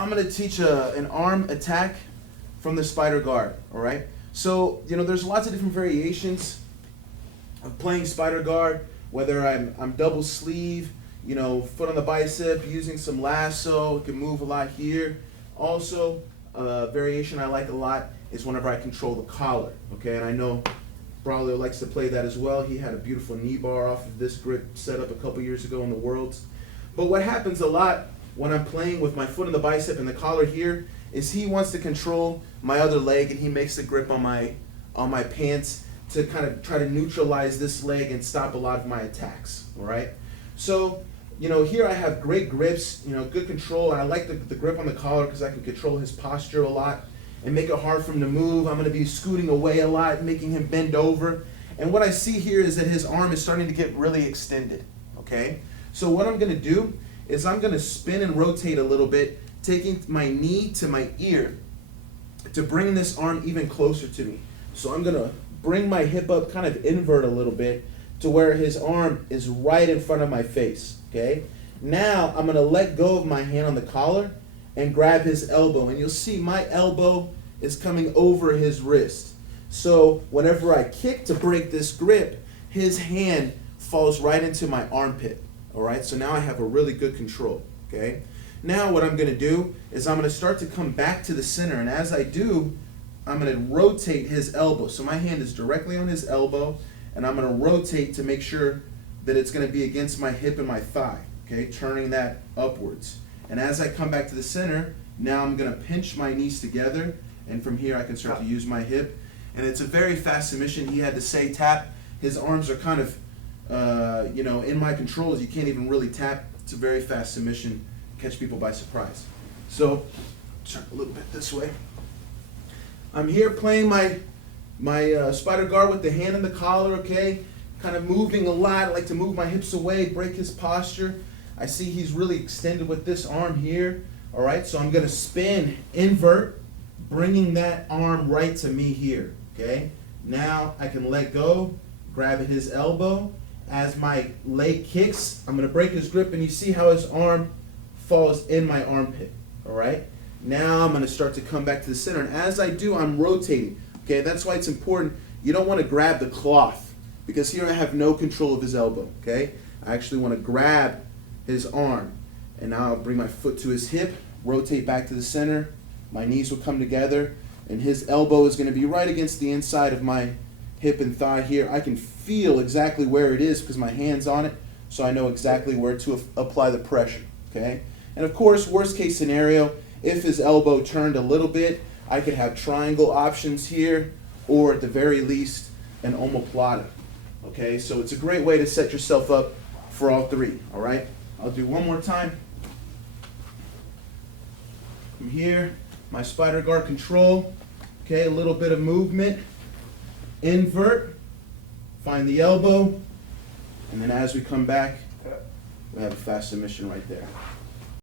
I'm going to teach an arm attack from the spider guard, all right? So, there's lots of different variations of playing spider guard, whether I'm double sleeve, foot on the bicep, using some lasso. It can move a lot here. Also, a variation I like a lot is whenever I control the collar, okay? And I know Braulio likes to play that as well. He had a beautiful knee bar off of this grip set up a couple years ago in the Worlds. But what happens a lot when I'm playing with my foot on the bicep and the collar here is he wants to control my other leg, and he makes the grip on my pants to kind of try to neutralize this leg and stop a lot of my attacks, all right? So, here I have great grips, good control, and I like the grip on the collar because I can control his posture a lot and make it hard for him to move. I'm going to be scooting away a lot, making him bend over. And what I see here is that his arm is starting to get really extended, okay? So what I'm going to do is I'm going to spin and rotate a little bit, taking my knee to my ear to bring this arm even closer to me. So I'm going to bring my hip up, kind of invert a little bit to where his arm is right in front of my face, okay? Now I'm going to let go of my hand on the collar and grab his elbow, and you'll see my elbow is coming over his wrist. So whenever I kick to break this grip, his hand falls right into my armpit, all right? So now I have a really good control, okay? Now what I'm going to do is I'm going to start to come back to the center, and as I do, I'm going to rotate his elbow. So my hand is directly on his elbow, and I'm going to rotate to make sure that it's going to be against my hip and my thigh, okay, turning that upwards. And as I come back to the center, now I'm going to pinch my knees together, and from here I can start to use my hip. And it's a very fast submission. He had to say tap. His arms are kind of, in my controls. You can't even really tap. It's a very fast submission. Catch people by surprise. So, turn a little bit this way. I'm here playing my spider guard with the hand in the collar, okay? Kind of moving a lot. I like to move my hips away, break his posture. I see he's really extended with this arm here, all right? So I'm going to spin, invert, bringing that arm right to me here, okay? Now I can let go, grab at his elbow. As my leg kicks, I'm going to break his grip, and you see how his arm falls in my armpit, all right? Now I'm going to start to come back to the center, and as I do, I'm rotating, okay? That's why it's important. You don't want to grab the cloth, because here I have no control of his elbow, okay? I actually want to grab his arm, and now I'll bring my foot to his hip, rotate back to the center, my knees will come together, and his elbow is going to be right against the inside of my hip and thigh here. I can feel exactly where it is because my hand's on it, so I know exactly where to apply the pressure, okay? And of course, worst case scenario, if his elbow turned a little bit, I could have triangle options here, or at the very least, an omoplata, okay? So it's a great way to set yourself up for all three, all right? I'll do one more time. From here, my spider guard control, okay, a little bit of movement, invert, find the elbow, and then as we come back, we have a fast submission right there.